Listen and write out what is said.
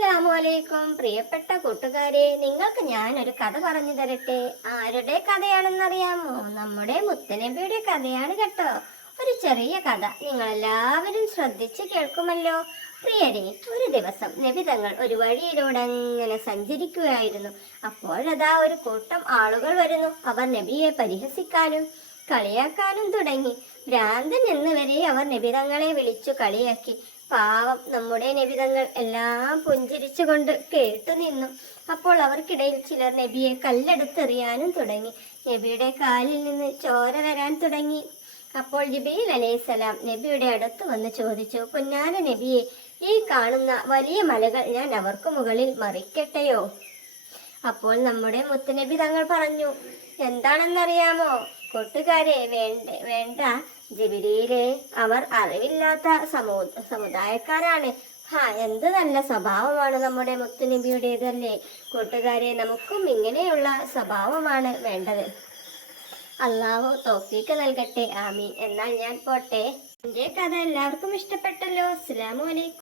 അസ്സലാമലൈക്കും പ്രിയപ്പെട്ട കൂട്ടുകാരെ, നിങ്ങൾക്ക് ഞാനൊരു കഥ പറഞ്ഞു തരട്ടെ. ആരുടെ കഥയാണെന്നറിയാമോ? നമ്മുടെ മുത്തനബിയുടെ കഥയാണ് കേട്ടോ. ഒരു ചെറിയ കഥ നിങ്ങളെല്ലാവരും ശ്രദ്ധിച്ച് കേൾക്കുമല്ലോ. പ്രിയരെ, ഒരു ദിവസം നബി തങ്ങൾ ഒരു വഴിയിലൂടെ അങ്ങനെ സഞ്ചരിക്കുകയായിരുന്നു. അപ്പോഴതാ ഒരു കൂട്ടം ആളുകൾ വരുന്നു. അവർ നബിയെ പരിഹസിക്കാനും കളിയാക്കാനും തുടങ്ങി. ഭ്രാന്തൻ എന്ന് വരെ അവർ നബി തങ്ങളെ വിളിച്ചു കളിയാക്കി. പാവം നമ്മുടെ നബിതങ്ങൾ എല്ലാം പുഞ്ചിരിച്ചുകൊണ്ട് കേട്ടു നിന്നു. അപ്പോൾ അവർക്കിടയിൽ ചിലർ നബിയെ കല്ലെടുത്തെറിയാനും തുടങ്ങി. നബിയുടെ കാലിൽ നിന്ന് ചോര വരാൻ തുടങ്ങി. അപ്പോൾ ജിബ്രീൽ അലൈഹിസ്സലാം നബിയുടെ അടുത്ത് വന്ന് ചോദിച്ചു, പൊന്നാര നബിയെ, ഈ കാണുന്ന വലിയ മലകൾ ഞാൻ അവർക്ക് മുകളിൽ മറിക്കട്ടെയോ? അപ്പോൾ നമ്മുടെ മുത്തുനബി തങ്ങൾ പറഞ്ഞു, എന്താണെന്നറിയാമോ കൂട്ടുകാരെ? വേണ്ട ജിബ്രീലേ, അവർ അറിവില്ലാത്ത സമുദായക്കാരാണ്. എന്ത് നല്ല സ്വഭാവമാണ് നമ്മുടെ മുത്തുനബിയുടേതല്ലേ. കൂട്ടുകാരെ, നമുക്കും ഇങ്ങനെയുള്ള സ്വഭാവമാണ് വേണ്ടത്. അല്ലാഹു തൗഫീഖ് നൽകട്ടെ. ആമീൻ. എന്നാൽ ഞാൻ പോട്ടെ. എൻ്റെ കഥ എല്ലാവർക്കും ഇഷ്ടപ്പെട്ടല്ലോ. അസ്സലാമു അലൈക്കും.